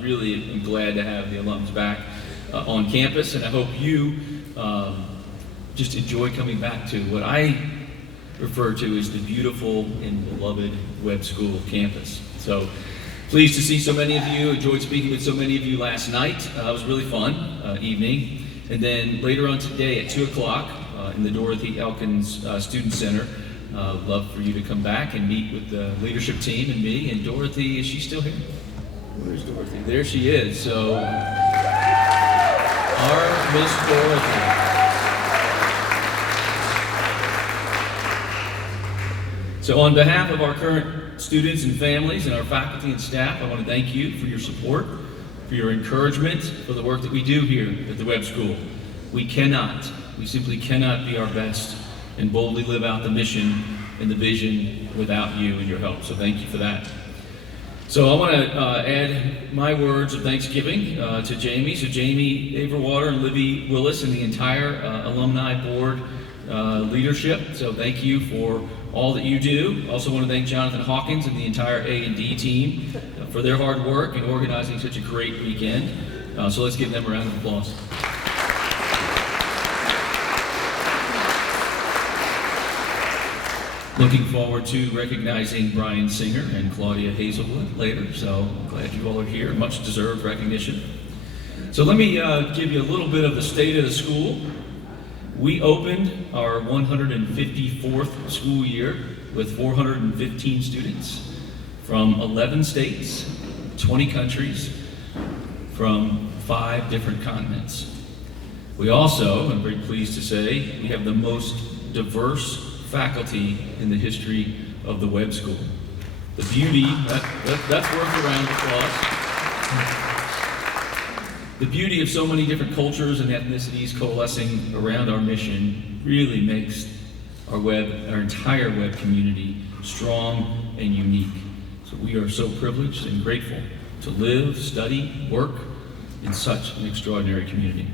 Really am glad to have the alums back on campus, and I hope you just enjoy coming back to what I refer to as the beautiful and beloved Webb School campus. So pleased to see so many of you. Enjoyed speaking with so many of you last night. It was a really fun evening. And then later on today at 2 o'clock in the Dorothy Elkins Student Center, love for you to come back and meet with the leadership team and me. And Dorothy, is she still here? Where's Dorothy? There she is. So, our Miss Dorothy. So on behalf of our current students and families and our faculty and staff, I want to thank you for your support, for your encouragement, for the work that we do here at the Webb School. We simply cannot be our best and boldly live out the mission and the vision without you and your help. So thank you for that. So I want to add my words of thanksgiving to Jamie. So Jamie Averwater and Libby Willis and the entire alumni board leadership. So thank you for all that you do. Also want to thank Jonathan Hawkins and the entire A&D team for their hard work in organizing such a great weekend. So let's give them a round of applause. Looking forward to recognizing Brian Singer and Claudia Hazelwood later, so I'm glad you all are here. Much deserved recognition. So let me give you a little bit of the state of the school. We opened our 154th school year with 415 students from 11 states, 20 countries, from 5 different continents. We also, I'm very pleased to say, we have the most diverse faculty in the history of the Webb School. The beauty, that's worth a round of applause. The beauty of so many different cultures and ethnicities coalescing around our mission really makes our entire Webb community strong and unique. So we are so privileged and grateful to live, study, work in such an extraordinary community.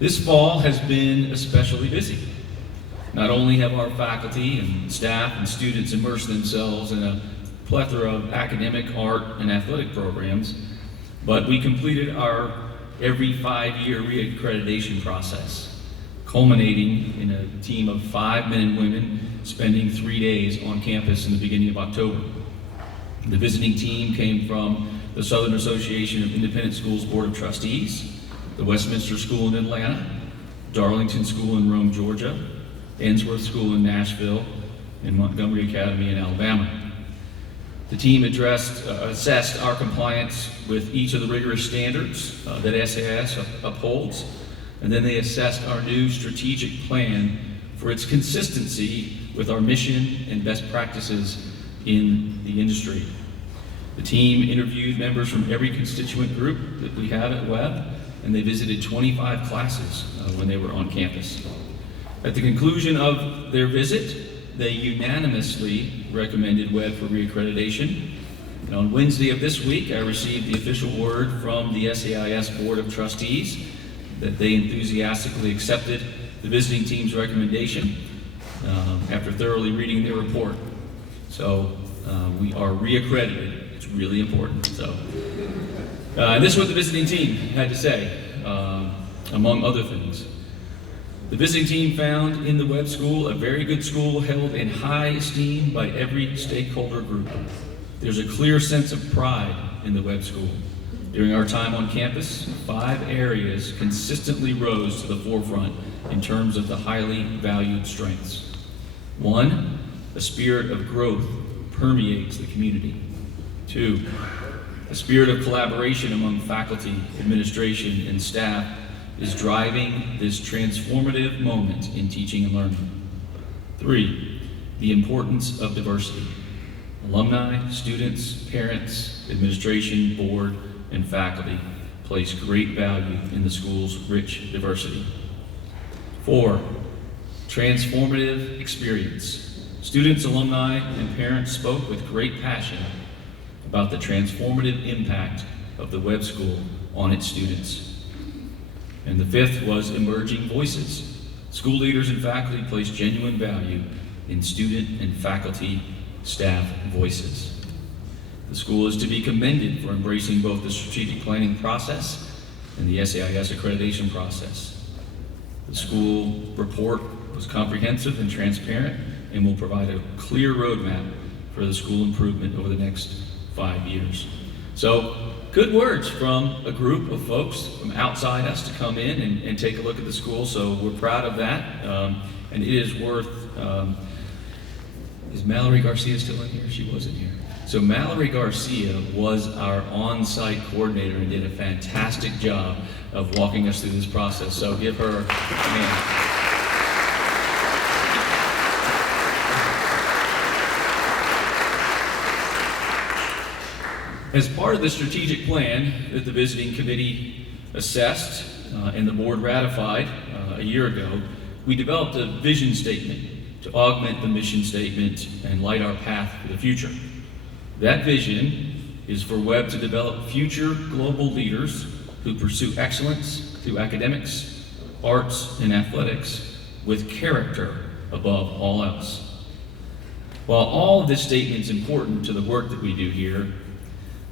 This fall has been especially busy. Not only have our faculty and staff and students immersed themselves in a plethora of academic, art, and athletic programs, but we completed our every 5-year reaccreditation process, culminating in a team of 5 men and women spending 3 days on campus in the beginning of October. The visiting team came from the Southern Association of Independent Schools Board of Trustees, the Westminster School in Atlanta, Darlington School in Rome, Georgia, Ainsworth School in Nashville, and Montgomery Academy in Alabama. The team assessed our compliance with each of the rigorous standards that SAS upholds, and then they assessed our new strategic plan for its consistency with our mission and best practices in the industry. The team interviewed members from every constituent group that we have at Webb, and they visited 25 classes when they were on campus. At the conclusion of their visit, they unanimously recommended Webb for reaccreditation. And on Wednesday of this week, I received the official word from the SAIS Board of Trustees that they enthusiastically accepted the visiting team's recommendation after thoroughly reading their report. So we are reaccredited. It's really important. So this is what the visiting team had to say, among other things. The visiting team found in the Webb School a very good school held in high esteem by every stakeholder group. There's a clear sense of pride in the Webb School. During our time on campus, 5 areas consistently rose to the forefront in terms of the highly valued strengths. 1, a spirit of growth permeates the community. 2, a spirit of collaboration among faculty, administration, and staff is driving this transformative moment in teaching and learning. 3, the importance of diversity. Alumni, students, parents, administration, board, and faculty place great value in the school's rich diversity. 4, transformative experience. Students, alumni, and parents spoke with great passion about the transformative impact of the Webb School on its students. And the 5th was emerging voices. School leaders and faculty place genuine value in student and faculty staff voices. The school is to be commended for embracing both the strategic planning process and the SAIS accreditation process. The school report was comprehensive and transparent and will provide a clear roadmap for the school improvement over the next 5 years. So, good words from a group of folks from outside us to come in and take a look at the school, so we're proud of that. And it is worth, is Mallory Garcia still in here? She wasn't here. So Mallory Garcia was our on-site coordinator and did a fantastic job of walking us through this process. So give her a hand. As part of the strategic plan that the visiting committee assessed and the board ratified a year ago, we developed a vision statement to augment the mission statement and light our path for the future. That vision is for Webb to develop future global leaders who pursue excellence through academics, arts, and athletics with character above all else. While all of this statement is important to the work that we do here,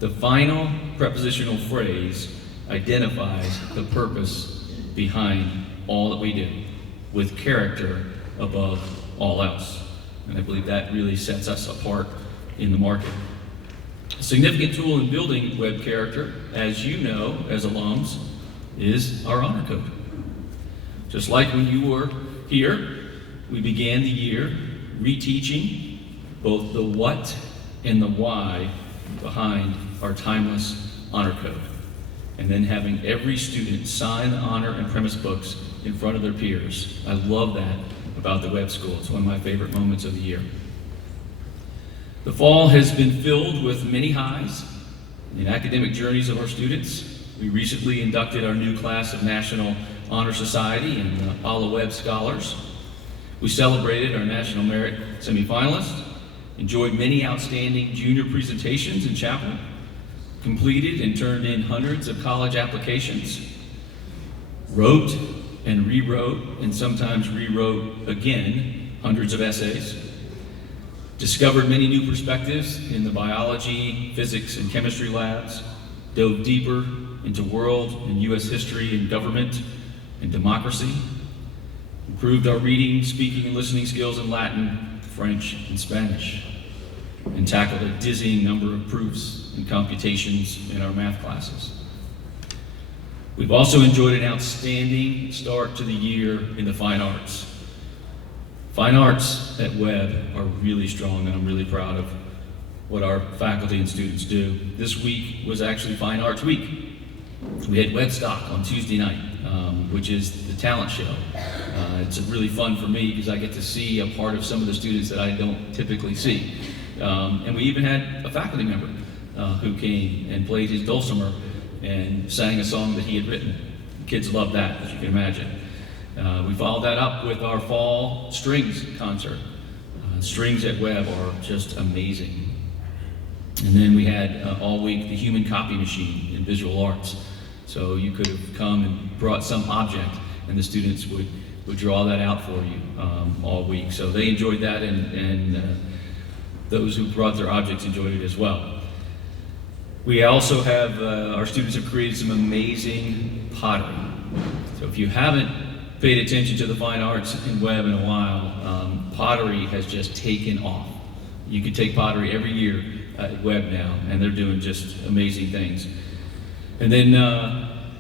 the final prepositional phrase identifies the purpose behind all that we do, with character above all else. And I believe that really sets us apart in the market. A significant tool in building Webb character, as you know as alums, is our honor code. Just like when you were here, we began the year reteaching both the what and the why behind our timeless honor code, and then having every student sign the honor and premise books in front of their peers. I love that about the Webb School. It's one of my favorite moments of the year. The fall has been filled with many highs in academic journeys of our students. We recently inducted our new class of National Honor Society and Paula Webb Scholars. We celebrated our National Merit semifinalists, enjoyed many outstanding junior presentations in chapel, completed and turned in hundreds of college applications, wrote and rewrote and sometimes rewrote again hundreds of essays, discovered many new perspectives in the biology, physics, and chemistry labs, dove deeper into world and U.S. history and government and democracy, improved our reading, speaking, and listening skills in Latin, French, and Spanish, and tackled a dizzying number of proofs and computations in our math classes. We've also enjoyed an outstanding start to the year in the fine arts. Fine arts at Webb are really strong, and I'm really proud of what our faculty and students do. This week was actually Fine Arts Week. We had Webstock on Tuesday night, which is the talent show. It's really fun for me because I get to see a part of some of the students that I don't typically see. And we even had a faculty member who came and played his dulcimer and sang a song that he had written. The kids loved that, as you can imagine. We followed that up with our fall strings concert. Strings at Webb are just amazing. And then we had all week the human copy machine in visual arts. So you could have come and brought some object and the students would draw that out for you all week. So they enjoyed that, and those who brought their objects enjoyed it as well. We also have, our students have created some amazing pottery. So if you haven't paid attention to the fine arts in Webb in a while, pottery has just taken off. You could take pottery every year at Webb now, and they're doing just amazing things. And then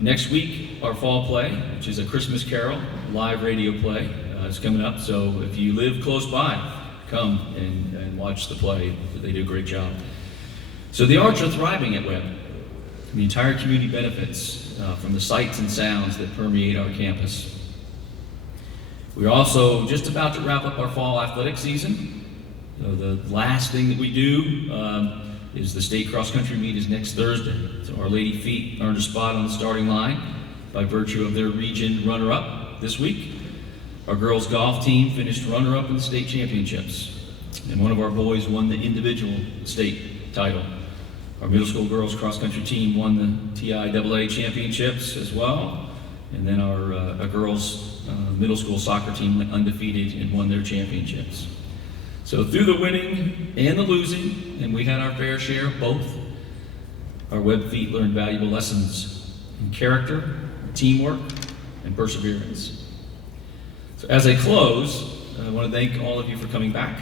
next week, our fall play, which is a Christmas Carol live radio play, is coming up. So if you live close by, come and watch the play. They do a great job. So the arts are thriving at Webb. The entire community benefits from the sights and sounds that permeate our campus. We're also just about to wrap up our fall athletic season. So the last thing that we do is the state cross-country meet is next Thursday. So our Lady Feet earned a spot on the starting line by virtue of their region runner-up this week. Our girls golf team finished runner-up in the state championships, and one of our boys won the individual state title. Our middle school girls cross-country team won the TIAA championships as well, and then our girls middle school soccer team went undefeated and won their championships. So through the winning and the losing, and we had our fair share of both, our Webb feet learned valuable lessons in character, teamwork, and perseverance. So as I close, I want to thank all of you for coming back.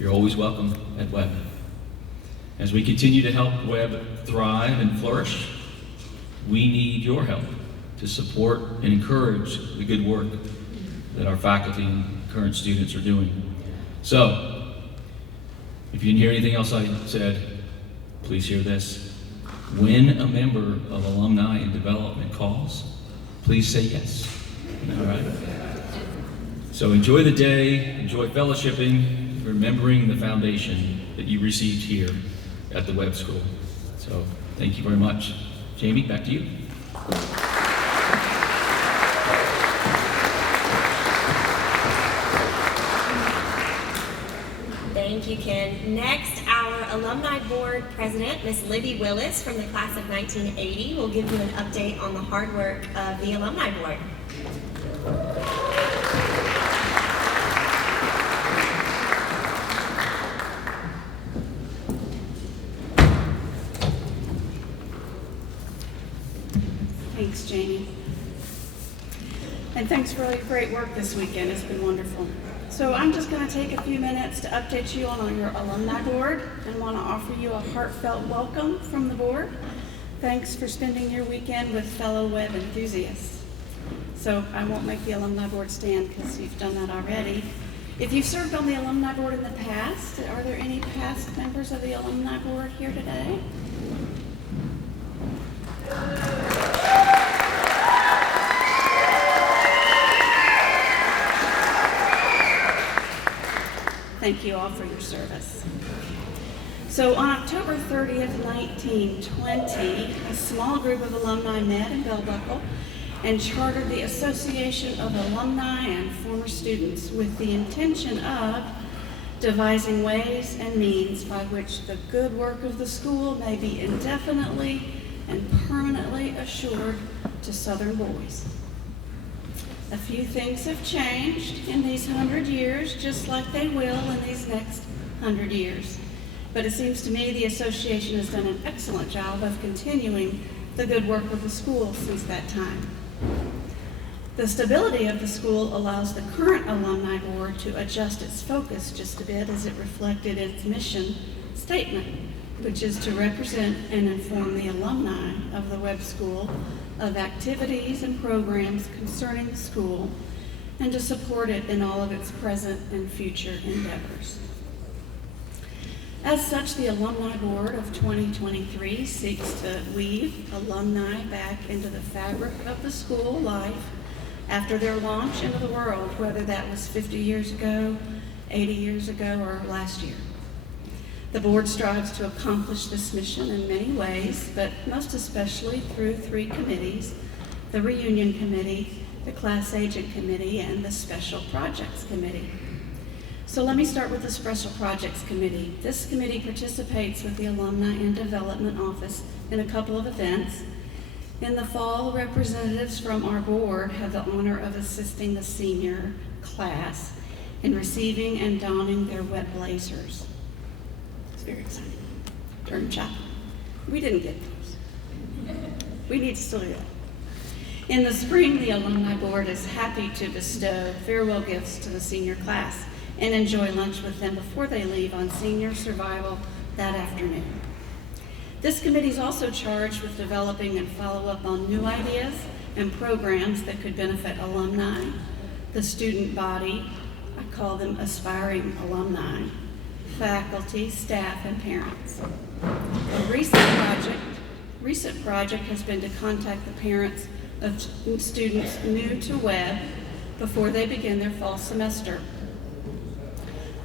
You're always welcome at Webb. As we continue to help Webb thrive and flourish, we need your help to support and encourage the good work that our faculty and current students are doing. So, if you didn't hear anything else I said, please hear this. When a member of Alumni and Development calls, please say yes. All right? So enjoy the day, enjoy fellowshipping, remembering the foundation that you received here at the Webb School. So thank you very much. Jamie, back to you. Thank you, Ken. Next, our Alumni Board President, Ms. Libby Willis from the class of 1980, will give you an update on the hard work of the Alumni Board. Thanks, Jamie. And thanks for all your great work this weekend. It's been wonderful. So I'm just going to take a few minutes to update you on your alumni board and want to offer you a heartfelt welcome from the board. Thanks for spending your weekend with fellow Webb enthusiasts. So I won't make the alumni board stand because you've done that already. If you've served on the alumni board in the past, are there any past members of the alumni board here today? Thank you all for your service. So on October 30th, 1920, a small group of alumni met in Bell Buckle and chartered the Association of Alumni and Former Students with the intention of devising ways and means by which the good work of the school may be indefinitely and permanently assured to Southern boys. A few things have changed in these 100 years, just like they will in these next 100 years. But it seems to me the association has done an excellent job of continuing the good work of the school since that time. The stability of the school allows the current alumni board to adjust its focus just a bit as it reflected its mission statement, which is to represent and inform the alumni of the Webb School of activities and programs concerning the school and to support it in all of its present and future endeavors. As such, the Alumni Board of 2023 seeks to weave alumni back into the fabric of the school life after their launch into the world, whether that was 50 years ago, 80 years ago, or last year. The board strives to accomplish this mission in many ways, but most especially through 3 committees: the Reunion Committee, the Class Agent Committee, and the Special Projects Committee. So let me start with the Special Projects Committee. This committee participates with the Alumni and Development Office in a couple of events. In the fall, representatives from our board have the honor of assisting the senior class in receiving and donning their wet blazers. Very exciting. Turn chapel. We didn't get those. We need to still do that. In the spring, the Alumni Board is happy to bestow farewell gifts to the senior class and enjoy lunch with them before they leave on senior survival that afternoon. This committee is also charged with developing and follow up on new ideas and programs that could benefit alumni, the student body, I call them aspiring alumni, faculty, staff, and parents. A recent project has been to contact the parents of students new to Webb before they begin their fall semester.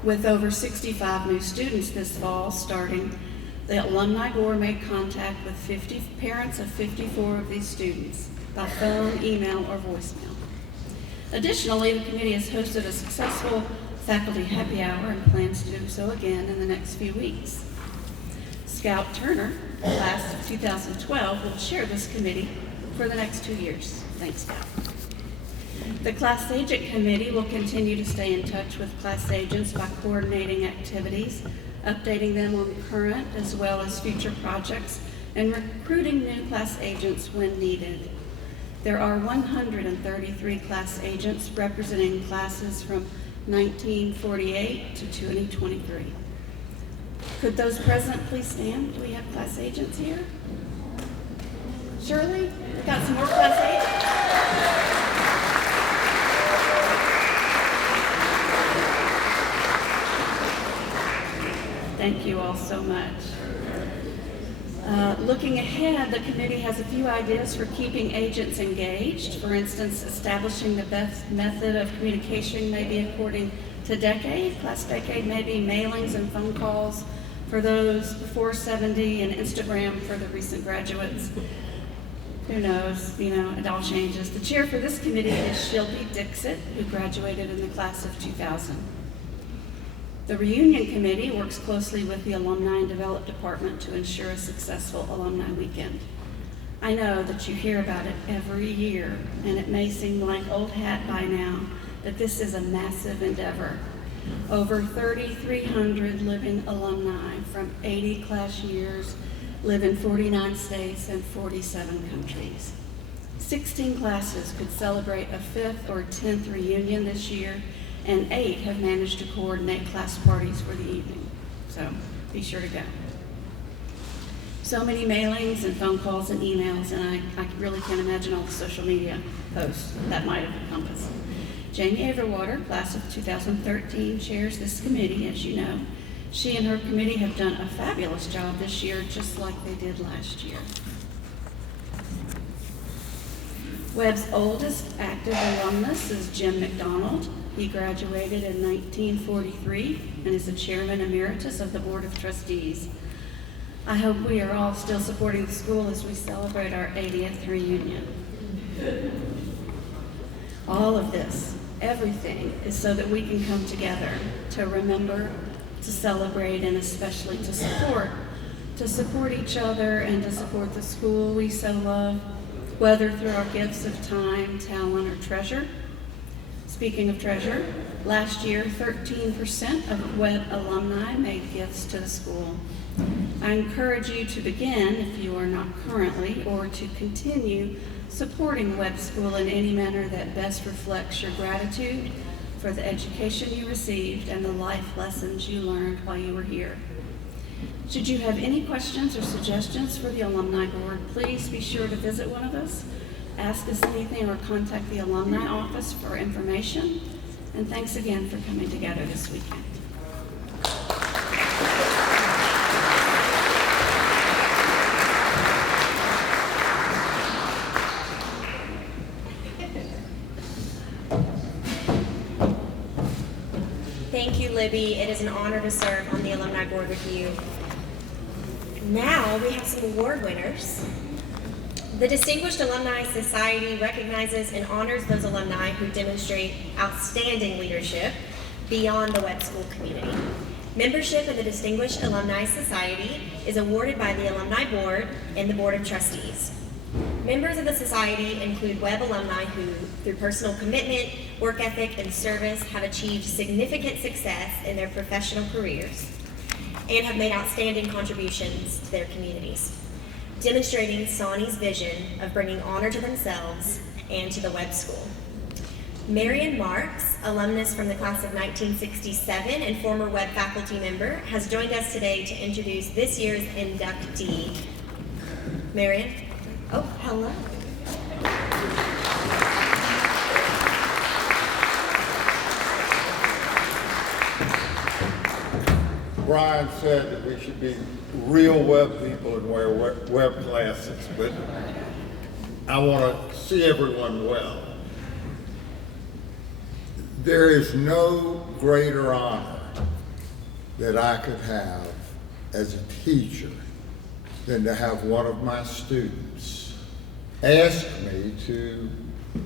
With over 65 new students this fall starting, the Alumni Board made contact with 50 parents of 54 of these students by phone, email, or voicemail. Additionally, the committee has hosted a successful faculty happy hour and plans to do so again in the next few weeks. Scout Turner, class of 2012, will chair this committee for the next 2 years. Thanks, Scout. The Class Agent Committee will continue to stay in touch with class agents by coordinating activities, updating them on current as well as future projects, and recruiting new class agents when needed. There are 133 class agents representing classes from 1948 to 2023. Could those present please stand? Do we have class agents here? Shirley, we got some more class agents. Thank you all so much. Looking ahead, the committee has a few ideas for keeping agents engaged. For instance, establishing the best method of communication maybe according to decade, class decade, maybe mailings and phone calls for those before 70 and Instagram for the recent graduates. Who knows, it all changes. The chair for this committee is Shelby Dixit, who graduated in the class of 2000. The Reunion Committee works closely with the Alumni and Develop Department to ensure a successful Alumni Weekend. I know that you hear about it every year, and it may seem like old hat by now, but this is a massive endeavor. Over 3,300 living alumni from 80 class years live in 49 states and 47 countries. 16 classes could celebrate a 5th or 10th reunion this year, and 8 have managed to coordinate class parties for the evening. So be sure to go. So many mailings and phone calls and emails, and I really can't imagine all the social media posts that might have encompassed. Jamie Everwater, class of 2013, chairs this committee, as you know. She and her committee have done a fabulous job this year, just like they did last year. Webb's oldest active alumnus is Jim McDonald. He graduated in 1943 and is the chairman emeritus of the Board of Trustees. I hope we are all still supporting the school as we celebrate our 80th reunion. All of this, everything, is so that we can come together to remember, to celebrate, and especially to support each other and to support the school we so love, whether through our gifts of time, talent, or treasure. Speaking of treasure, last year 13% of Webb alumni made gifts to the school. I encourage you to begin, if you are not currently, or to continue supporting Webb School in any manner that best reflects your gratitude for the education you received and the life lessons you learned while you were here. Should you have any questions or suggestions for the Alumni Board, please be sure to visit one of us, ask us anything, or contact the Alumni Office for information. And thanks again for coming together this weekend. Thank you, Libby. It is an honor to serve on the Alumni Board with you. Now we have some award winners. The Distinguished Alumni Society recognizes and honors those alumni who demonstrate outstanding leadership beyond the Webb School community. Membership in the Distinguished Alumni Society is awarded by the Alumni Board and the Board of Trustees. Members of the Society include Webb alumni who, through personal commitment, work ethic, and service, have achieved significant success in their professional careers and have made outstanding contributions to their communities, demonstrating Sonny's vision of bringing honor to themselves and to the Webb School. Marion Marks, alumnus from the class of 1967 and former Webb faculty member, has joined us today to introduce this year's inductee. Marion? Oh, hello. Brian said that we should be real Webb people and wear Webb glasses, but I want to see everyone well. There is no greater honor that I could have as a teacher than to have one of my students ask me to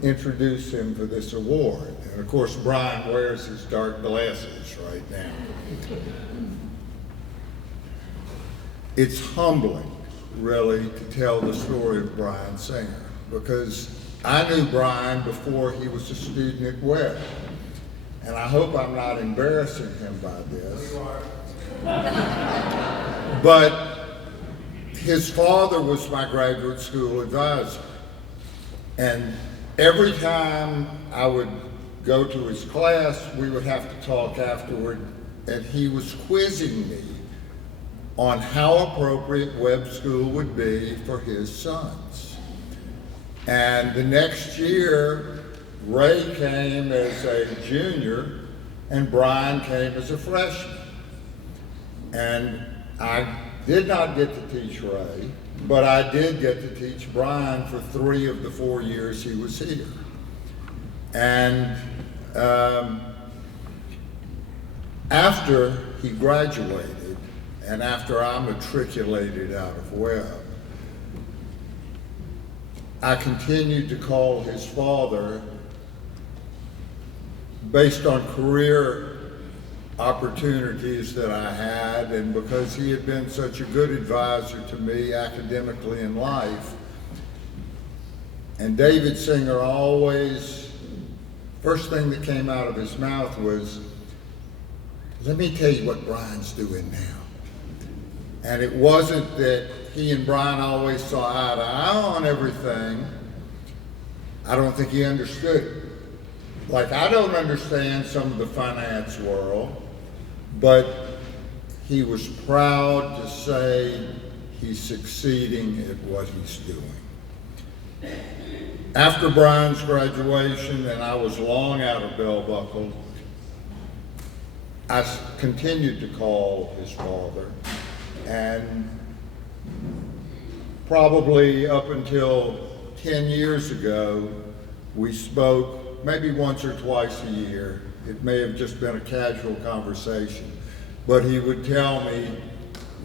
introduce him for this award. And of course, Brian wears his dark glasses right now. It's humbling, really, to tell the story of Brian Singer, because I knew Brian before he was a student at Webb. And I hope I'm not embarrassing him by this. But his father was my graduate school advisor. And every time I would go to his class, we would have to talk afterward, and he was quizzing me on how appropriate Webb School would be for his sons. And the next year, Ray came as a junior and Brian came as a freshman. And I did not get to teach Ray, but I did get to teach Brian for 3 of the 4 years he was here. And after he graduated and after I matriculated out of Webb, I continued to call his father based on career opportunities that I had, and because he had been such a good advisor to me academically in life. And David Singer always, first thing that came out of his mouth was, let me tell you what Brian's doing now. And it wasn't that he and Brian always saw eye to eye on everything. I don't think he understood it. Like, I don't understand some of the finance world, but he was proud to say he's succeeding at what he's doing. After Brian's graduation, and I was long out of bell buckle, I continued to call his father, and probably up until 10 years ago, we spoke maybe once or twice a year. It may have just been a casual conversation, but he would tell me,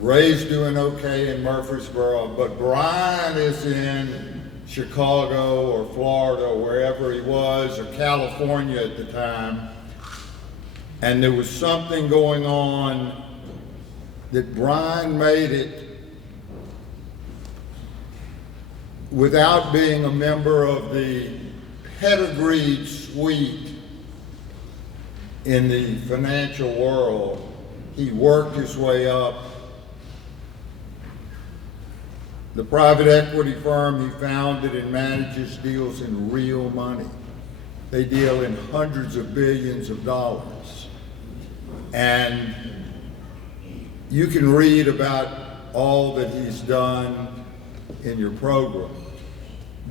Ray's doing okay in Murfreesboro, but Brian is in Chicago or Florida or wherever he was, or California at the time, and there was something going on that Brian made it without being a member of the pedigreed suite in the financial world. He worked his way up. The private equity firm he founded and manages deals in real money. They deal in hundreds of billions of dollars. And you can read about all that he's done in your program,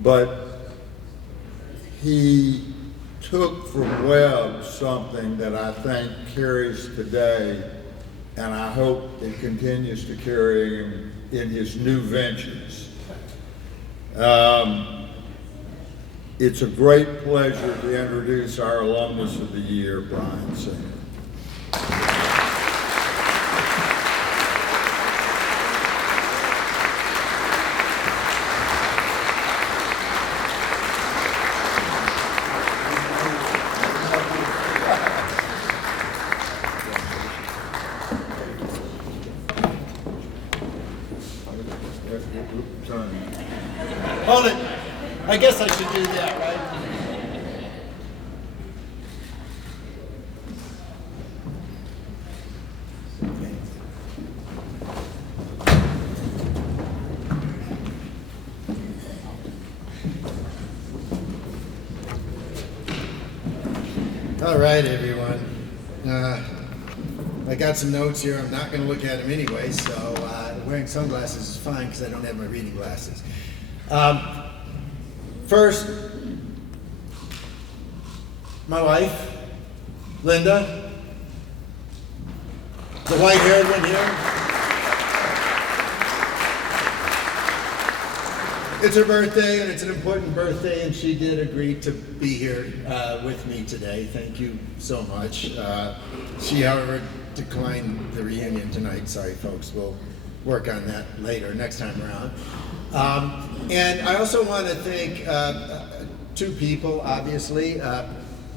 but he took from Webb something that I think carries today, and I hope it continues to carry him in his new ventures. It's a great pleasure to introduce our alumnus of the year, Brian Singer. Hold it. I guess I should do that, right? All right, everyone. I got some notes here. I'm not going to look at them anyway, so wearing sunglasses is fine because I don't have my reading glasses. First, my wife, Linda, the white-haired one here. It's her birthday, and it's an important birthday, and she did agree to be here with me today. Thank you so much. She, however, declined the reunion tonight. Sorry, folks. We'll work on that later, next time around. And I also want to thank 2 people, obviously,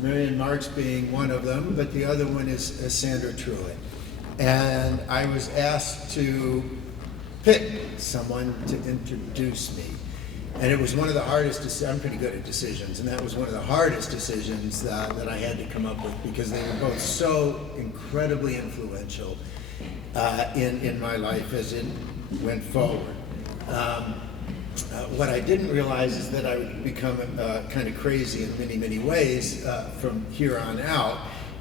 Marion Marks being one of them, but the other one is Sandra Truitt. And I was asked to pick someone to introduce me. And it was one of the hardest, I'm pretty good at decisions, and that was one of the hardest decisions that I had to come up with, because they were both so incredibly influential in my life as it went forward. What I didn't realize is that I would become kind of crazy in many, many ways from here on out.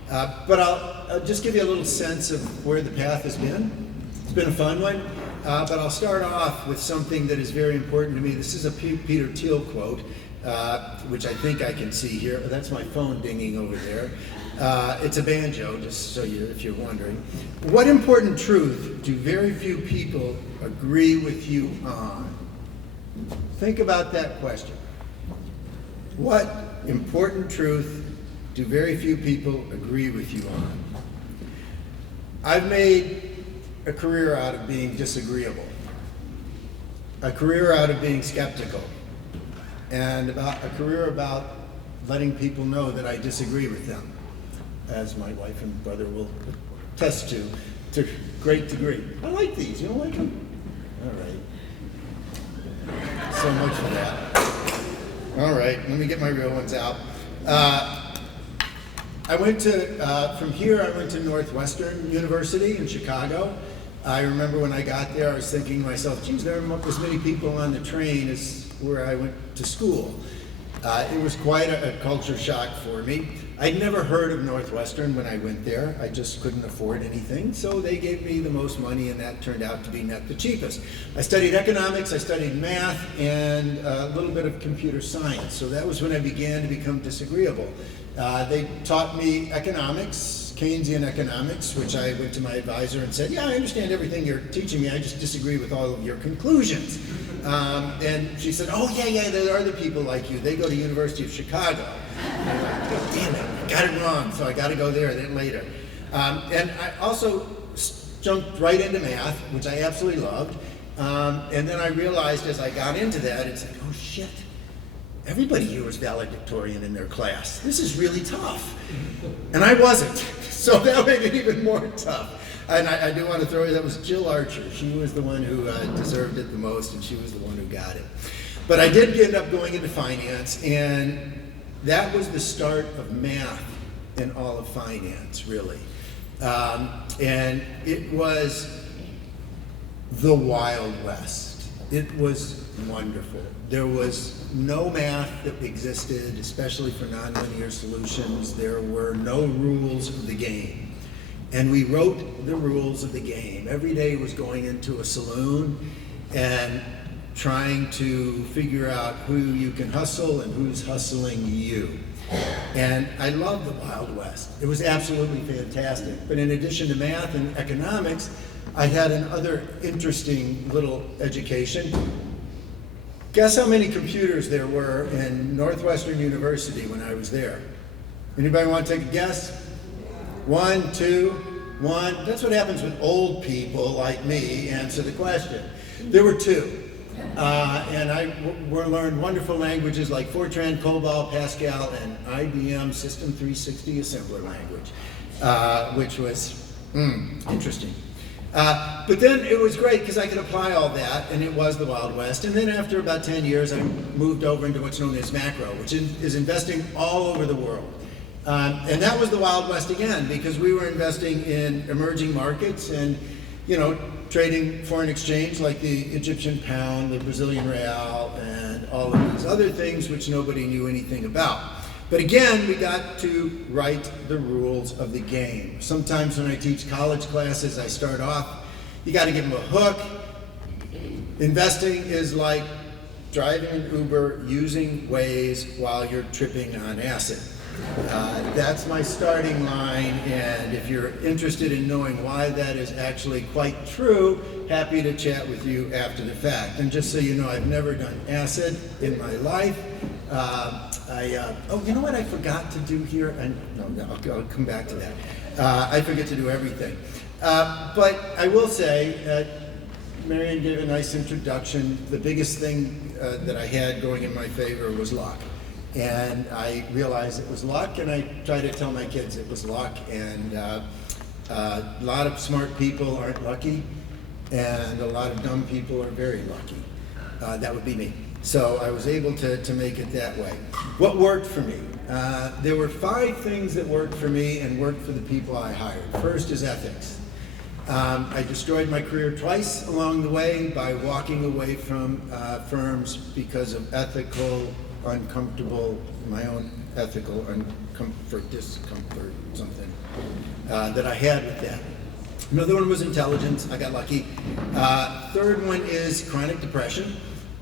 But I'll just give you a little sense of where the path has been. It's been a fun one, but I'll start off with something that is very important to me. This is a Peter Thiel quote, which I think I can see here. That's my phone dinging over there. It's a banjo, just so if you're wondering. What important truth do very few people agree with you on? Think about that question. What important truth do very few people agree with you on? I've made a career out of being disagreeable, a career out of being skeptical, and a career about letting people know that I disagree with them, as my wife and brother will attest to a great degree. I like these. You don't like them? All right. So much for that. All right, let me get my real ones out. I went to, from here, I went to Northwestern University in Chicago. I remember when I got there, I was thinking to myself, geez, there aren't as many people on the train as where I went to school. It was quite a culture shock for me. I'd never heard of Northwestern when I went there. I just couldn't afford anything, so they gave me the most money, and that turned out to be net the cheapest. I studied economics, I studied math, and a little bit of computer science. So that was when I began to become disagreeable. They taught me economics, Keynesian economics, which I went to my advisor and said, yeah, I understand everything you're teaching me, I just disagree with all of your conclusions. And she said, oh yeah, there are other people like you. They go to University of Chicago. And I'm like, damn it, I got it wrong, so I got to go there then later. And I also jumped right into math, which I absolutely loved. And then I realized as I got into that, it's like, oh shit, everybody here was valedictorian in their class. This is really tough. And I wasn't, so that made it even more tough. And I do want to throw you, that was Jill Archer. She was the one who deserved it the most, and she was the one who got it. But I did end up going into finance, and that was the start of math in all of finance, really. And it was the Wild West. It was wonderful. There was no math that existed, especially for nonlinear solutions. There were no rules of the game. And we wrote the rules of the game. Every day was going into a saloon and trying to figure out who you can hustle and who's hustling you. And I loved the Wild West. It was absolutely fantastic. But in addition to math and economics, I had another interesting little education. Guess how many computers there were in Northwestern University when I was there? Anybody want to take a guess? 1, 2, 1. That's what happens when old people like me answer the question. There were 2. And I learned wonderful languages like Fortran, COBOL, Pascal, and IBM System 360 assembler language, which was interesting. But then it was great because I could apply all that, and it was the Wild West. And then after about 10 years, I moved over into what's known as macro, which is investing all over the world. And that was the Wild West again, because we were investing in emerging markets and, trading foreign exchange like the Egyptian pound, the Brazilian real, and all of these other things which nobody knew anything about. But again, we got to write the rules of the game. Sometimes when I teach college classes, I start off, you got to give them a hook. Investing is like driving an Uber, using Waze while you're tripping on acid. That's my starting line, and if you're interested in knowing why that is actually quite true, happy to chat with you after the fact. And just so you know, I've never done acid in my life. Oh, you know what I forgot to do here? I'll come back to that. I forget to do everything. But I will say, Marion gave a nice introduction. The biggest thing that I had going in my favor was luck. And I realized it was luck, and I try to tell my kids it was luck. And a lot of smart people aren't lucky, and a lot of dumb people are very lucky. That would be me. So I was able to make it that way. What worked for me? There were 5 things that worked for me and worked for the people I hired. First is ethics. I destroyed my career twice along the way by walking away from firms because of my own ethical discomfort, something that I had with that. Another one was intelligence. I got lucky. Third one is chronic depression.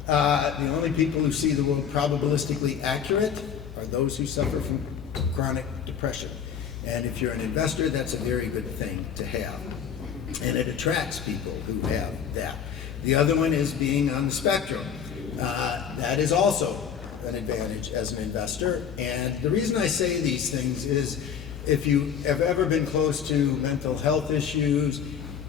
The only people who see the world probabilistically accurate are those who suffer from chronic depression. And if you're an investor, that's a very good thing to have. And it attracts people who have that. The other one is being on the spectrum. That is also an advantage as an investor. And the reason I say these things is if you have ever been close to mental health issues,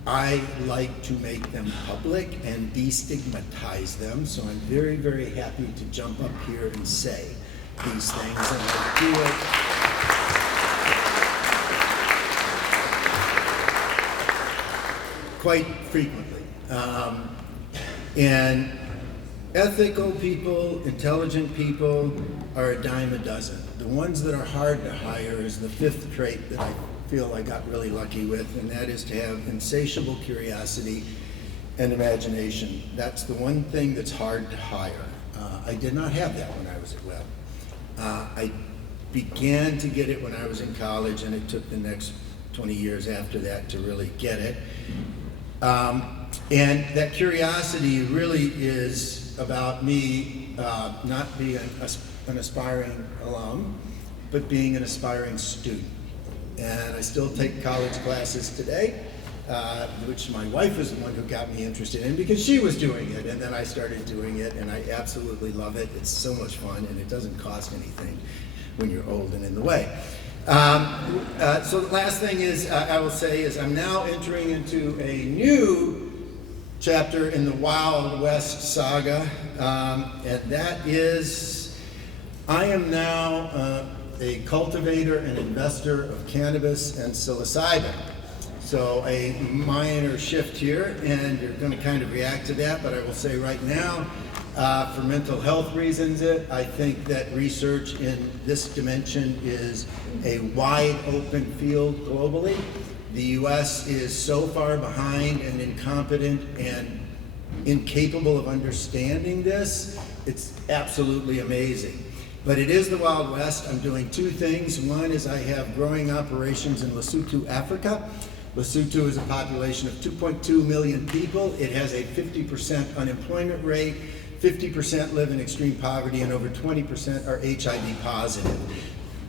I like to make them public and destigmatize them. So I'm very, very happy to jump up here and say these things, and I do it quite frequently. And ethical people, intelligent people are a dime a dozen. The ones that are hard to hire is the 5th trait that I feel I got really lucky with, and that is to have insatiable curiosity and imagination. That's the one thing that's hard to hire. I did not have that when I was at Webb. I began to get it when I was in college, and it took the next 20 years after that to really get it. And that curiosity really is about me not being an aspiring alum, but being an aspiring student. And I still take college classes today, which my wife is the one who got me interested in because she was doing it, and then I started doing it, and I absolutely love it. It's so much fun, and it doesn't cost anything when you're old and in the way. So the last thing is I will say is I'm now entering into a new chapter in the Wild West saga, and that is I am now a cultivator and investor of cannabis and psilocybin. So a minor shift here, and you're going to kind of react to that, but I will say right now, for mental health reasons, I think that research in this dimension is a wide open field globally. The US is so far behind and incompetent and incapable of understanding this. It's absolutely amazing. But it is the Wild West. I'm doing 2 things. One is I have growing operations in Lesotho, Africa. Lesotho is a population of 2.2 million people. It has a 50% unemployment rate, 50% live in extreme poverty, and over 20% are HIV positive.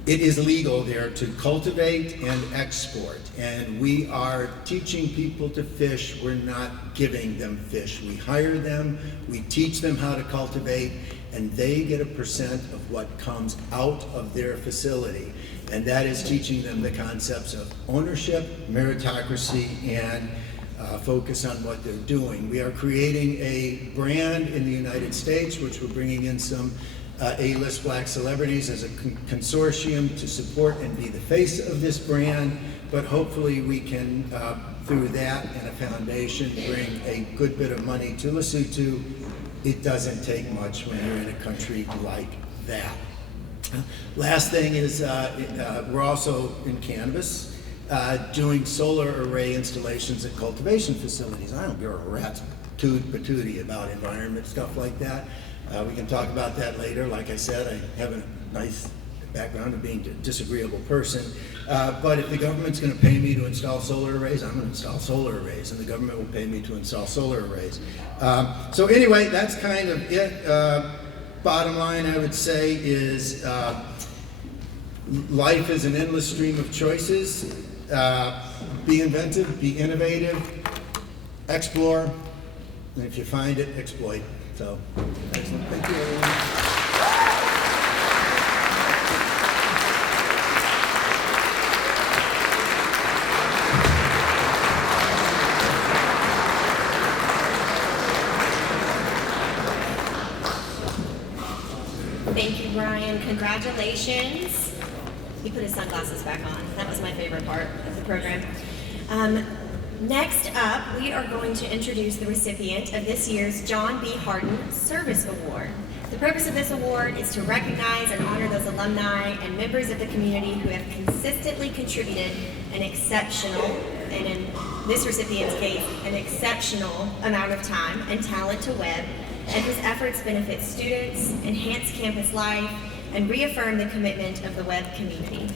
It is legal there to cultivate and export, and we are teaching people to fish. We're not giving them fish. We hire them, we teach them how to cultivate, and they get a percent of what comes out of their facility. And that is teaching them the concepts of ownership, meritocracy, and focus on what they're doing. We are creating a brand in the United States, which we're bringing in some A-list black celebrities as a consortium to support and be the face of this brand, but hopefully we can, through that and a foundation, bring a good bit of money to Lesotho. It doesn't take much when you're in a country like that. Last thing is we're also in cannabis doing solar array installations at cultivation facilities. I don't give a rat's patootie about environment stuff like that. We can talk about that later. Like I said, I have a nice background of being a disagreeable person. But if the government's going to pay me to install solar arrays, I'm going to install solar arrays, and the government will pay me to install solar arrays. So anyway, that's kind of it. Bottom line, I would say, is life is an endless stream of choices. Be inventive, be innovative, explore, and if you find it, exploit. So, excellent. Thank you, everyone. Thank you, Brian. Congratulations. He put his sunglasses back on. That was my favorite part of the program. Next up, we are going to introduce the recipient of this year's John B. Hardin Service Award. The purpose of this award is to recognize and honor those alumni and members of the community who have consistently contributed an exceptional, and in this recipient's case, an exceptional amount of time and talent to Webb, and whose efforts benefit students, enhance campus life, and reaffirm the commitment of the Webb community.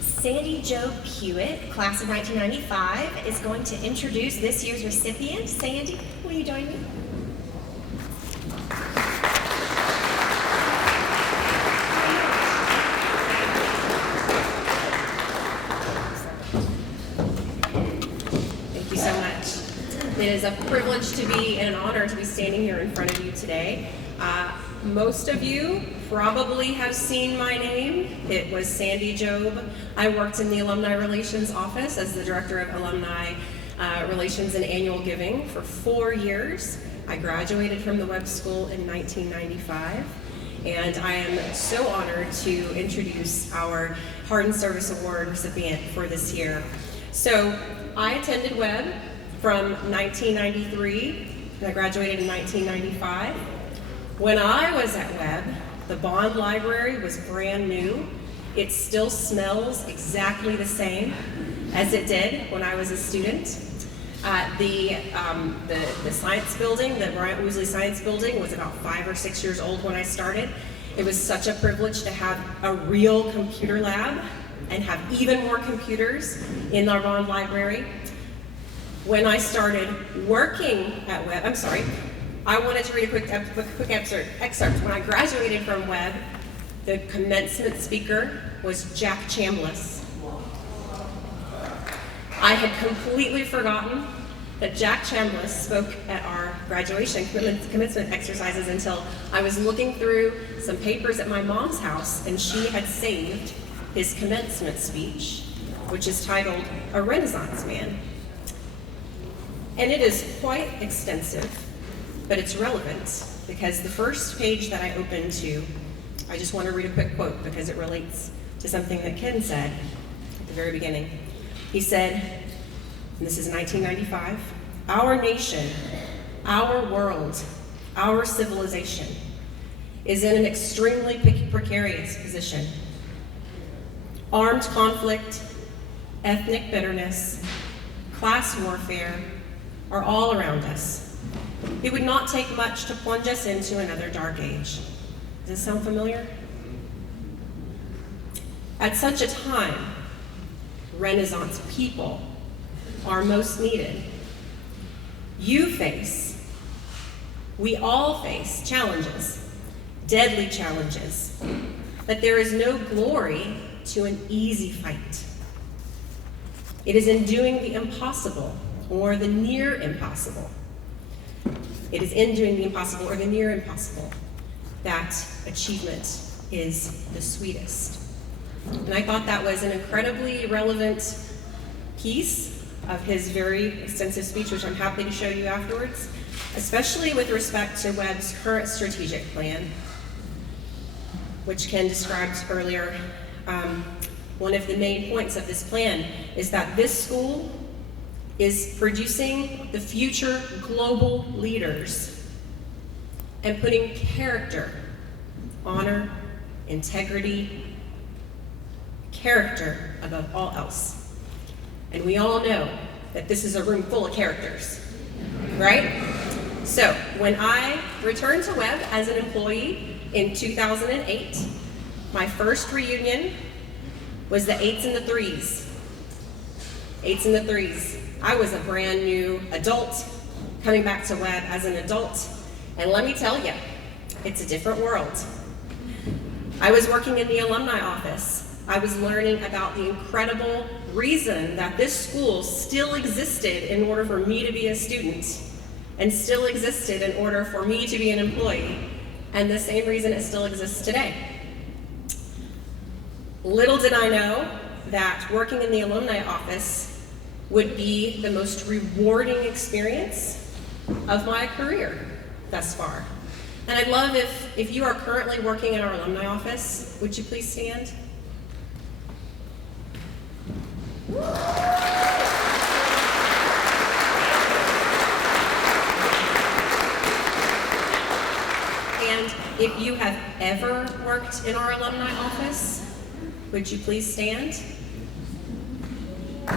Sandy Jo Hewitt, class of 1995, is going to introduce this year's recipient. Sandy, will you join me? Thank you so much. It is a privilege to be and an honor to be standing here in front of you today. Most of you probably have seen my name. It was Sandy Job. I worked in the Alumni Relations Office as the Director of Alumni Relations and Annual Giving for 4 years. I graduated from the Webb School in 1995, and I am so honored to introduce our Hardin Service Award recipient for this year. So I attended Webb from 1993, and I graduated in 1995. When I was at Webb, the Bond Library was brand new. It still smells exactly the same as it did when I was a student. The science building, the Bryant Woosley Science Building, was about 5 or 6 years old when I started. It was such a privilege to have a real computer lab and have even more computers in our Bond Library. When I started working at Webb, I wanted to read a quick excerpt. When I graduated from Webb, the commencement speaker was Jack Chambliss. I had completely forgotten that Jack Chambliss spoke at our graduation commencement exercises until I was looking through some papers at my mom's house, and she had saved his commencement speech, which is titled "A Renaissance Man." And it is quite extensive, but it's relevant because the first page that I opened to, I just want to read a quick quote because it relates to something that Ken said at the very beginning. He said, and this is 1995, "Our nation, our world, our civilization is in an extremely precarious position. Armed conflict, ethnic bitterness, class warfare are all around us. It would not take much to plunge us into another dark age." Does this sound familiar? At such a time, Renaissance people are most needed. We all face challenges, deadly challenges, but there is no glory to an easy fight. It is in doing the impossible or the near impossible. It is in doing the impossible or the near impossible that achievement is the sweetest. And I thought that was an incredibly relevant piece of his very extensive speech, which I'm happy to show you afterwards, especially with respect to Webb's current strategic plan, which Ken described earlier. One of the main points of this plan is that this school is producing the future global leaders and putting character, honor, integrity, character above all else. And we all know that this is a room full of characters, right? So when I returned to Webb as an employee in 2008, my first reunion was the 8s and the 3s. 8s and the 3s. I was a brand new adult coming back to Webb as an adult. And let me tell you, it's a different world. I was working in the alumni office. I was learning about the incredible reason that this school still existed in order for me to be a student and still existed in order for me to be an employee, and the same reason it still exists today. Little did I know that working in the alumni office would be the most rewarding experience of my career thus far. And I'd love if you are currently working in our alumni office, would you please stand? And if you have ever worked in our alumni office, would you please stand? There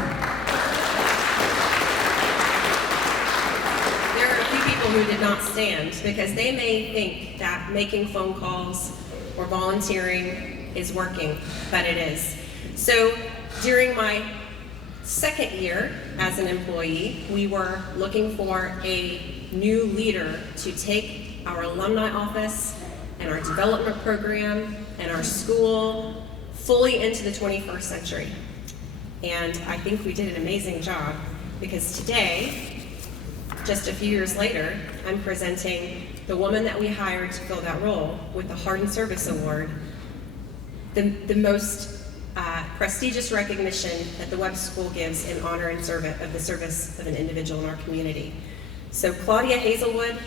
are a few people who did not stand because they may think that making phone calls or volunteering is working, but it is. So during my second year as an employee, we were looking for a new leader to take our alumni office and our development program and our school fully into the 21st century. And I think we did an amazing job because today, just a few years later, I'm presenting the woman that we hired to fill that role with the Hardin Service Award, the most prestigious recognition that the Webb School gives in honor and service of the service of an individual in our community. So Claudia Hazelwood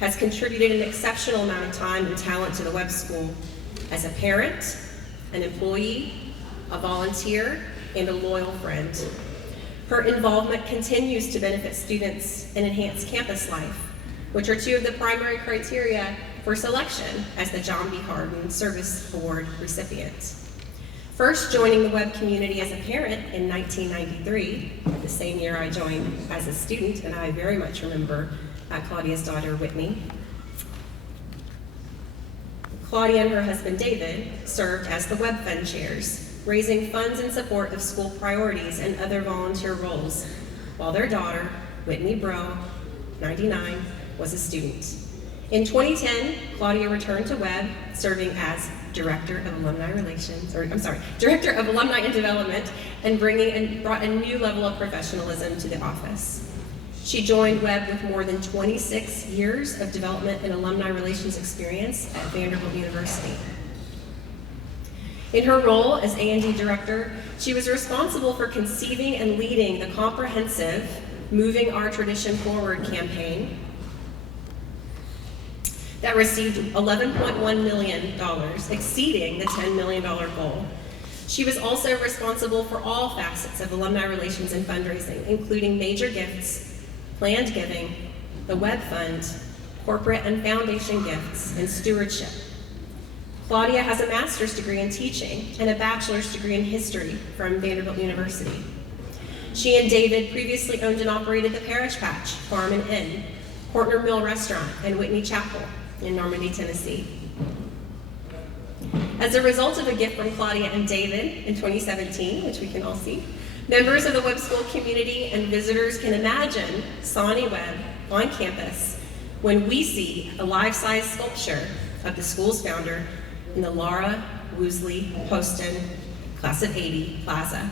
has contributed an exceptional amount of time and talent to the Webb School as a parent, an employee, a volunteer, and a loyal friend. Her involvement continues to benefit students and enhance campus life, which are two of the primary criteria for selection as the John B. Hardin Service Award recipient. First joining the Webb community as a parent in 1993, the same year I joined as a student, and I very much remember Claudia's daughter, Whitney. Claudia and her husband, David, served as the Webb Fund chairs, raising funds in support of school priorities and other volunteer roles, while their daughter, Whitney Bro, 99, was a student. In 2010, Claudia returned to Webb, serving as Director of Alumni and Development, and brought a new level of professionalism to the office. She joined Webb with more than 26 years of development and alumni relations experience at Vanderbilt University. In her role as A&D Director, she was responsible for conceiving and leading the comprehensive Moving Our Tradition Forward campaign that received $11.1 million, exceeding the $10 million goal. She was also responsible for all facets of alumni relations and fundraising, including major gifts, planned giving, the Webb Fund, corporate and foundation gifts, and stewardship. Claudia has a master's degree in teaching and a bachelor's degree in history from Vanderbilt University. She and David previously owned and operated the Parish Patch Farm and Inn, Hortner Mill Restaurant, and Whitney Chapel in Normandy, Tennessee. As a result of a gift from Claudia and David in 2017, which we can all see, members of the Webb School community and visitors can imagine Sonny Webb on campus when we see a life-size sculpture of the school's founder in the Laura Woosley Poston Class of 80 Plaza.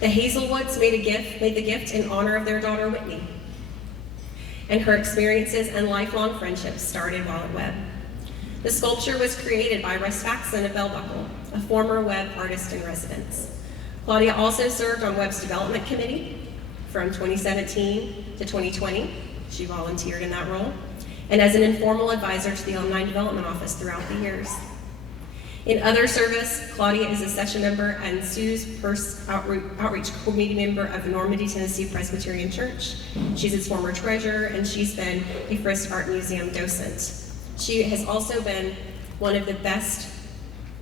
The Hazelwoods made the gift in honor of their daughter Whitney, and her experiences and lifelong friendships started while at Webb. The sculpture was created by Russ Faxon of Bell Buckle, a former Webb artist in residence. Claudia also served on Webb's development committee from 2017 to 2020. She volunteered in that role, and as an informal advisor to the Alumni Development Office throughout the years. In other service, Claudia is a session member and Sue's outreach committee member of the Normandy, Tennessee Presbyterian Church. She's its former treasurer, and she's been a Frist Art Museum docent. She has also been one of the best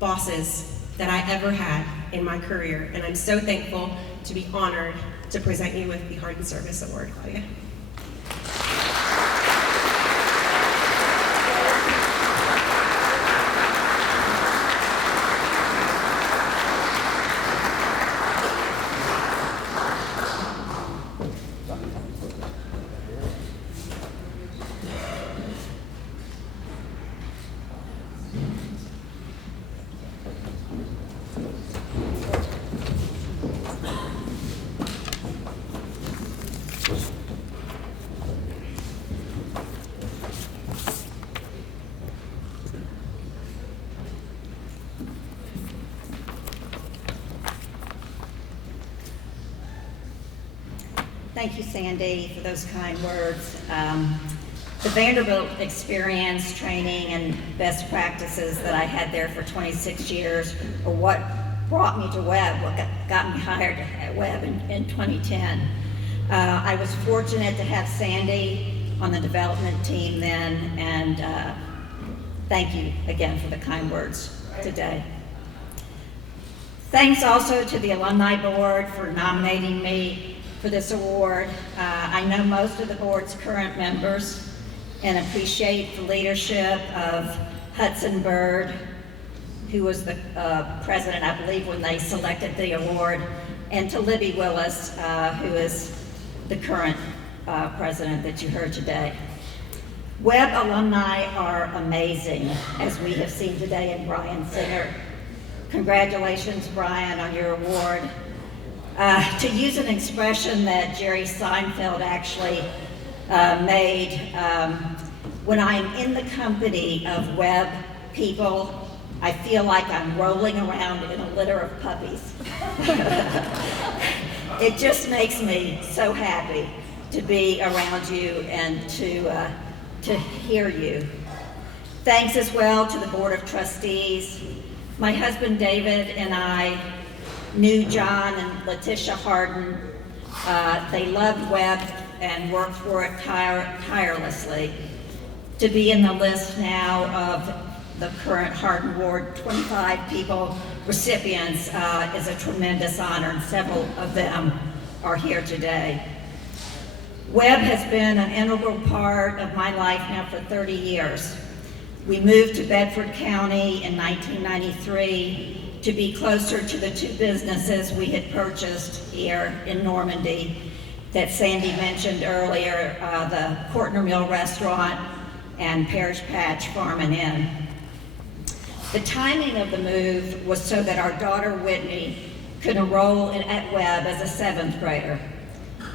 bosses that I ever had in my career, and I'm so thankful to be honored to present you with the Hardin Service Award, Claudia. Thank you, Sandy, for those kind words. The Vanderbilt experience, training, and best practices that I had there for 26 years are what brought me to Webb, what got me hired at Webb in 2010. I was fortunate to have Sandy on the development team then, and thank you again for the kind words today. Thanks also to the Alumni Board for nominating me for this award. I know most of the board's current members and appreciate the leadership of Hudson Bird, who was the president, I believe, when they selected the award, and to Libby Willis, who is the current president that you heard today. Webb alumni are amazing, as we have seen today in Brian Singer. Congratulations, Brian, on your award. To use an expression that Jerry Seinfeld actually made, when I'm in the company of Webb people, I feel like I'm rolling around in a litter of puppies. It just makes me so happy to be around you and to hear you. Thanks as well to the Board of Trustees. My husband David and I knew John and Letitia Hardin. They loved Webb and worked for it tirelessly. To be in the list now of the current Hardin Award 25 people recipients is a tremendous honor, and several of them are here today. Webb has been an integral part of my life now for 30 years. We moved to Bedford County in 1993 to be closer to the two businesses we had purchased here in Normandy that Sandy mentioned earlier, the Courtner Mill Restaurant and Parish Patch Farm and Inn. The timing of the move was so that our daughter Whitney could enroll at Webb as a 7th grader.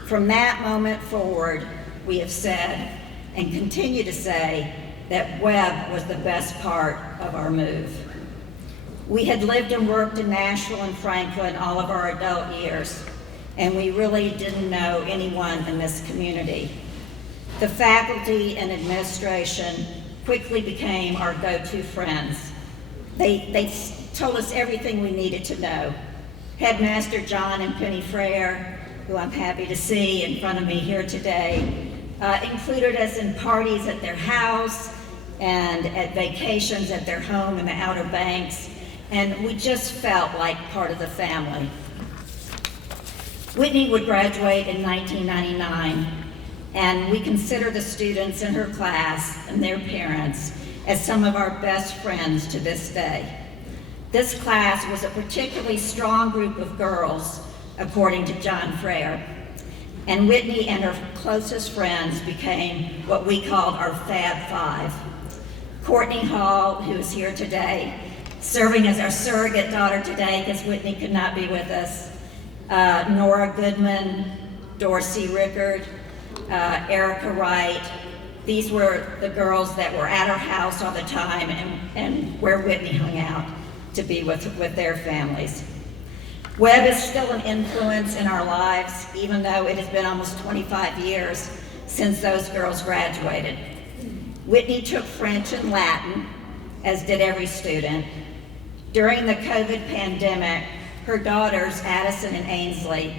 From that moment forward, we have said and continue to say that Webb was the best part of our move. We had lived and worked in Nashville and Franklin all of our adult years, and we really didn't know anyone in this community. The faculty and administration quickly became our go-to friends. They told us everything we needed to know. Headmaster John and Penny Frere, who I'm happy to see in front of me here today, included us in parties at their house and at vacations at their home in the Outer Banks, and we just felt like part of the family. Whitney would graduate in 1999, and we consider the students in her class and their parents as some of our best friends to this day. This class was a particularly strong group of girls, according to John Frere, and Whitney and her closest friends became what we called our Fab Five. Courtney Hall, who is here today, serving as our surrogate daughter today because Whitney could not be with us, Nora Goodman, Dorsey Rickard, Erica Wright. These were the girls that were at our house all the time and where Whitney hung out to be with their families. Webb is still an influence in our lives, even though it has been almost 25 years since those girls graduated. Whitney took French and Latin, as did every student. During the COVID pandemic, her daughters, Addison and Ainsley,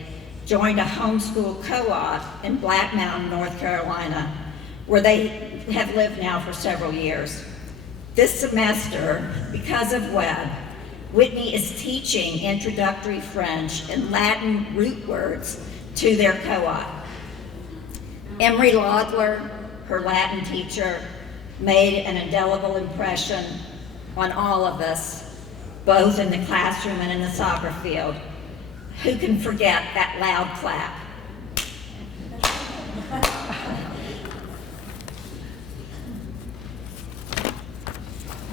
joined a homeschool co-op in Black Mountain, North Carolina, where they have lived now for several years. This semester, because of Webb, Whitney is teaching introductory French and Latin root words to their co-op. Emery Laudler, her Latin teacher, made an indelible impression on all of us, both in the classroom and in the soccer field. Who can forget that loud clap?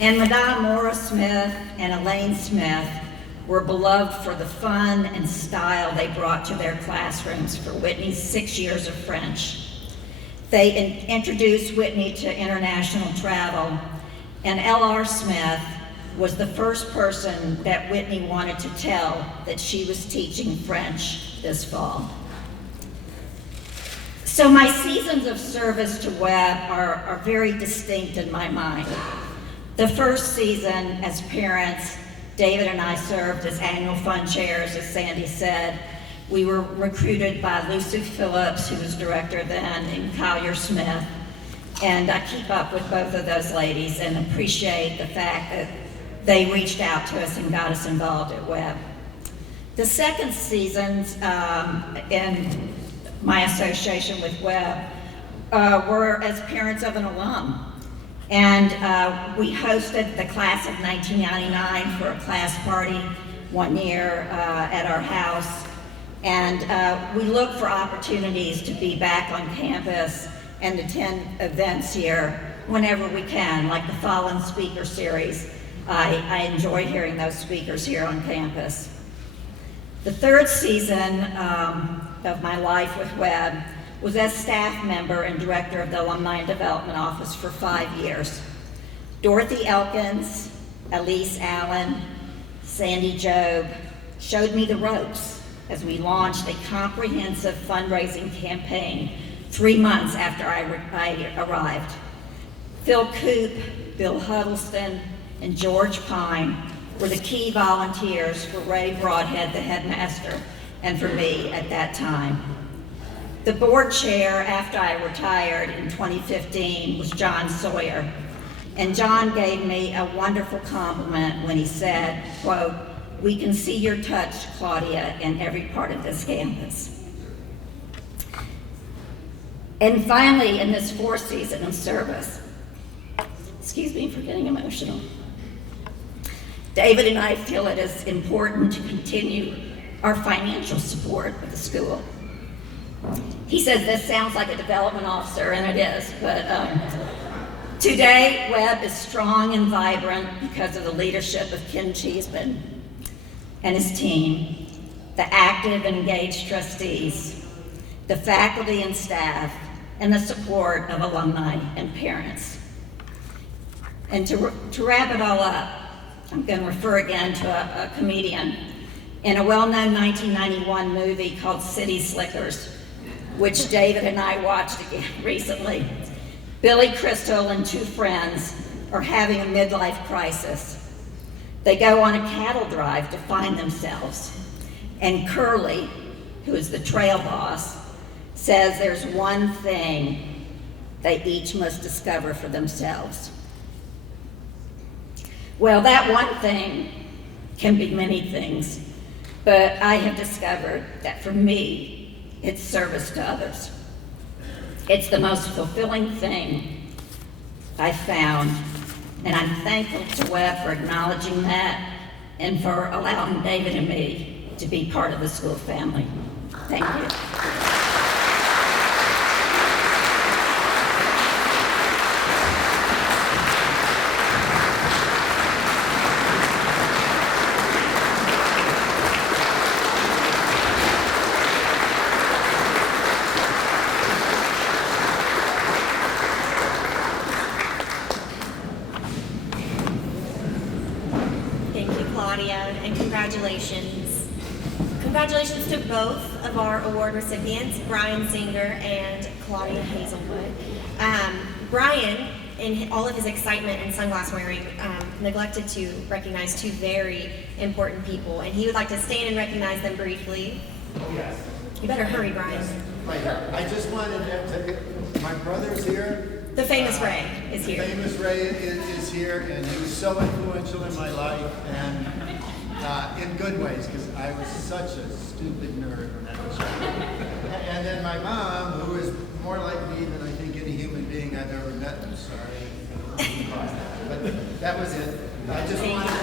And Madame Maura Smith and Elaine Smith were beloved for the fun and style they brought to their classrooms for Whitney's 6 years of French. They introduced Whitney to international travel, and L.R. Smith was the first person that Whitney wanted to tell that she was teaching French this fall. So my seasons of service to Webb are very distinct in my mind. The first season, as parents, David and I served as annual fund chairs, as Sandy said. We were recruited by Lucy Phillips, who was director then, and Collier Smith. And I keep up with both of those ladies and appreciate the fact that they reached out to us and got us involved at Webb. The second seasons in my association with Webb were as parents of an alum. And we hosted the class of 1999 for a class party one year at our house. And we look for opportunities to be back on campus and attend events here whenever we can, like the Fallen Speaker Series. I enjoy hearing those speakers here on campus. The third season of my life with Webb was as staff member and director of the Alumni and Development Office for 5 years. Dorothy Elkins, Elise Allen, Sandy Job showed me the ropes as we launched a comprehensive fundraising campaign 3 months after I arrived. Phil Coop, Bill Huddleston, and George Pine were the key volunteers for Ray Broadhead, the headmaster, and for me at that time. The board chair after I retired in 2015 was John Sawyer, and John gave me a wonderful compliment when he said, quote, "We can see your touch, Claudia, in every part of this campus." And finally, in this fourth season of service, excuse me for getting emotional, David and I feel it is important to continue our financial support of the school. He says this sounds like a development officer, and it is, but today, Webb is strong and vibrant because of the leadership of Ken Cheeseman and his team, the active and engaged trustees, the faculty and staff, and the support of alumni and parents. And to wrap it all up, I'm going to refer again to a comedian in a well-known 1991 movie called City Slickers, which David and I watched again recently. Billy Crystal and two friends are having a midlife crisis. They go on a cattle drive to find themselves, and Curly, who is the trail boss, says there's one thing they each must discover for themselves. Well, that one thing can be many things, but I have discovered that for me, it's service to others. It's the most fulfilling thing I've found, and I'm thankful to Webb for acknowledging that and for allowing David and me to be part of the school family. Thank you. Thank you, Claudia, and congratulations. Congratulations to both of our award recipients, Brian Singer and Claudia Hazelwood. Brian, in all of his excitement and sunglass wearing, neglected to recognize two very important people, and he would like to stand and recognize them briefly. Oh, yes. You better hurry, Brian. I just wanted to, my brother's here. The famous Ray is here. The famous Ray is here, and he was so influential in my life, and in good ways, because I was such a stupid nerd when I was young. And then my mom, who is more like me than I think any human being I've ever met. I'm sorry, but that was it. I just wanted to.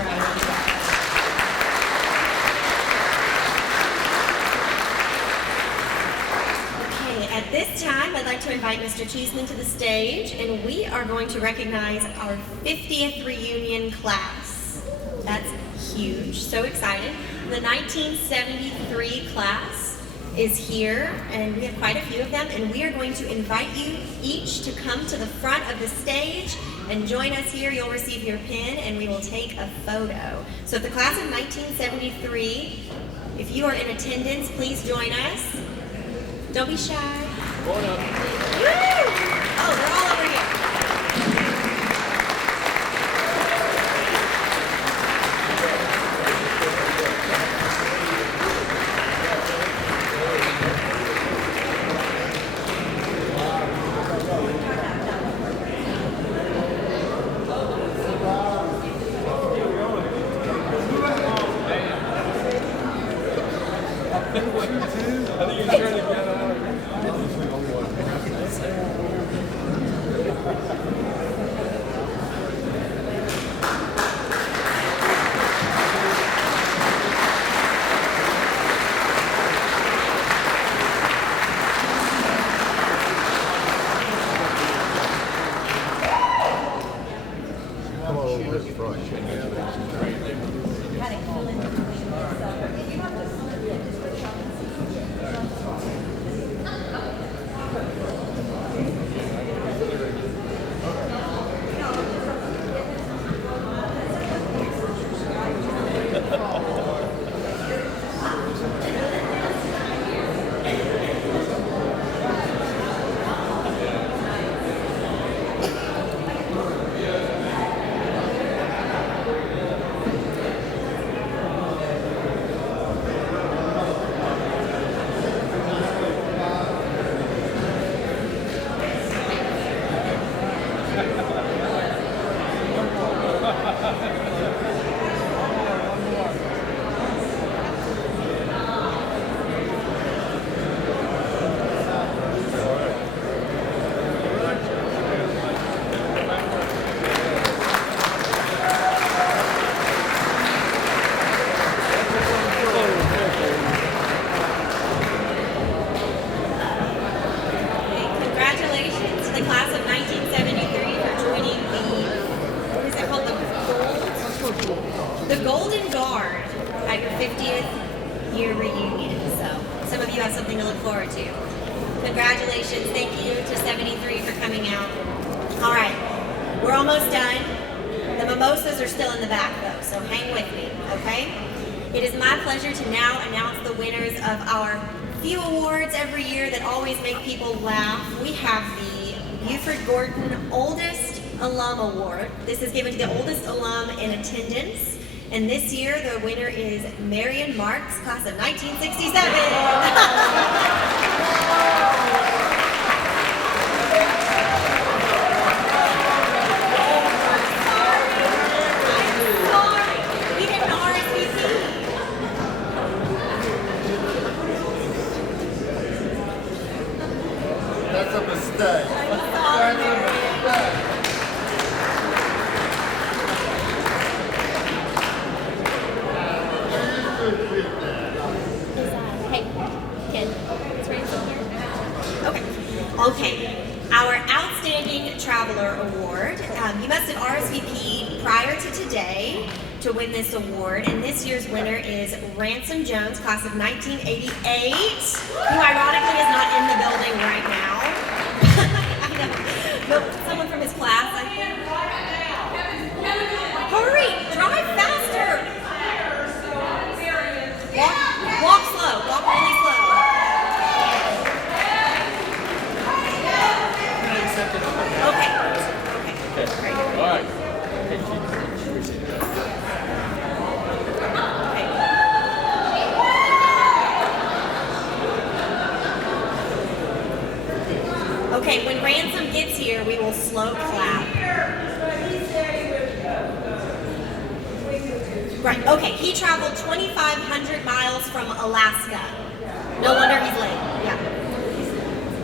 At this time, I'd like to invite Mr. Cheeseman to the stage, and we are going to recognize our 50th reunion class. That's huge, so excited. The 1973 class is here, and we have quite a few of them, and we are going to invite you each to come to the front of the stage and join us here. You'll receive your pin, and we will take a photo. So the class of 1973, if you are in attendance, please join us. Don't be shy. Go on up. Woo! Oh, they're all over here. have something to look forward to. Congratulations. Thank you to 73 for coming out. All right, we're almost done. The mimosas are still in the back though, so hang with me, okay? It is my pleasure to now announce the winners of our few awards every year that always make people laugh. We have the Buford Gordon Oldest Alum Award. This is given to the oldest alum in attendance. And this year, the winner is Marion Marks, class of 1967. That's a mistake. That's a mistake. Hey, kid, is Ransom here? Okay. Okay. Our Outstanding Traveler Award. You must have RSVP'd prior to today to win this award, and this year's winner is Ransom Jones, class of 1988, who ironically is not in the building right now. I know. But someone from his class, I think. Hurry! Drive faster! Walk slow. Walk really slow. Okay. Okay. All right. Okay, when Ransom gets here, we will slow clap. Right, okay, he traveled 2,500 miles from Alaska. No wonder he's late, yeah.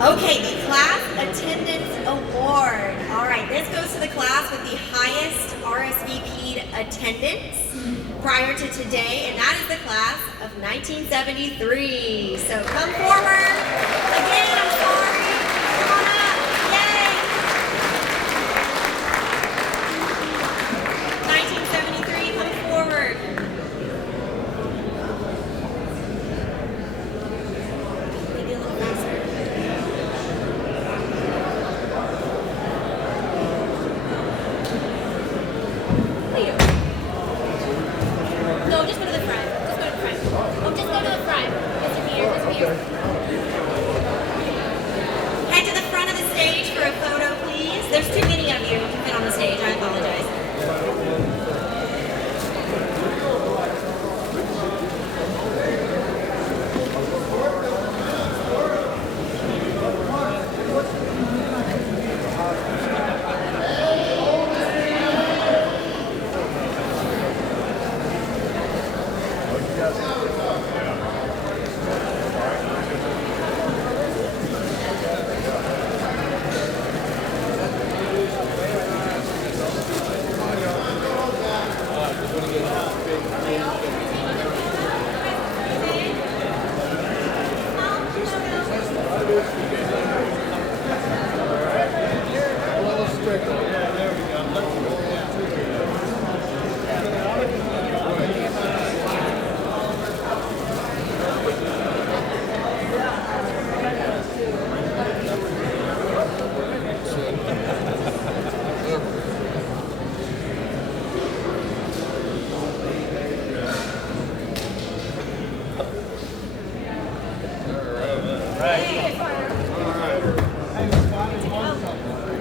Okay, the Class Attendance Award. All right, this goes to the class with the highest RSVP'd attendance prior to today, and that is the class of 1973. So come forward. Again, I'm sorry. Come on up. Yay. 1973, come forward. Maybe a little faster. Leo. No, just go to the front. Just go to the front. Oh, just go to the front. Disappear. Head to the front of the stage for a photo, please. There's too many of you to fit on the stage. I apologize.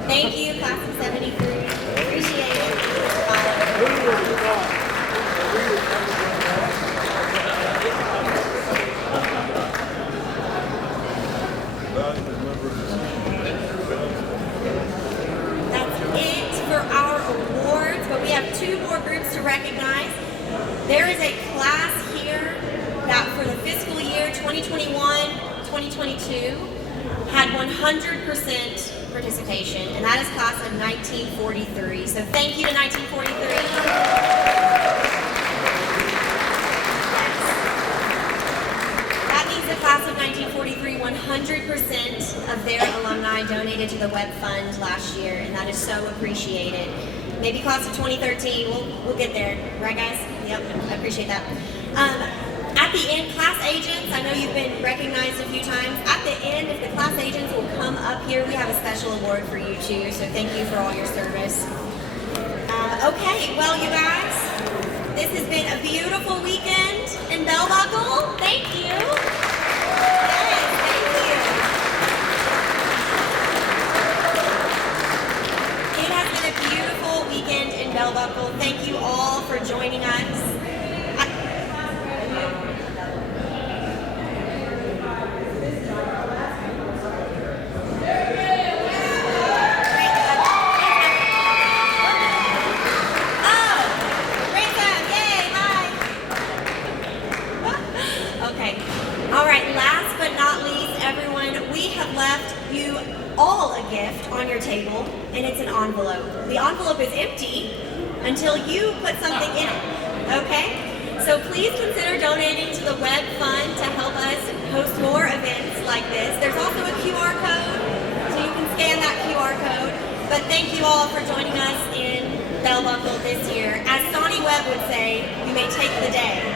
Thank you, class of 73. Appreciate it. That's it for our awards, but we have two more groups to recognize. There is a class here that for the fiscal year 2021-2022 had 100% participation, and that is class of 1943. So thank you to 1943. That means the class of 1943, 100% of their alumni donated to the Webb Fund last year, and that is so appreciated. Maybe class of 2013, we'll get there, right guys? Yep, I appreciate that. At At the end, class agents, I know you've been recognized a few times. At the end, if the class agents will come up here, we have a special award for you too, so thank you for all your service. Okay, well you guys, this has been a beautiful weekend in Bell Buckle. Thank you. Yes, thank you. It has been a beautiful weekend in Bell Buckle. Thank you all for joining us. On your table, and it's an envelope. The envelope is empty until you put something in it, okay? So please consider donating to the Webb Fund to help us host more events like this. There's also a QR code, so you can scan that QR code. But thank you all for joining us in Bell Buckle this year. As Sonny Webb would say, you may take the day.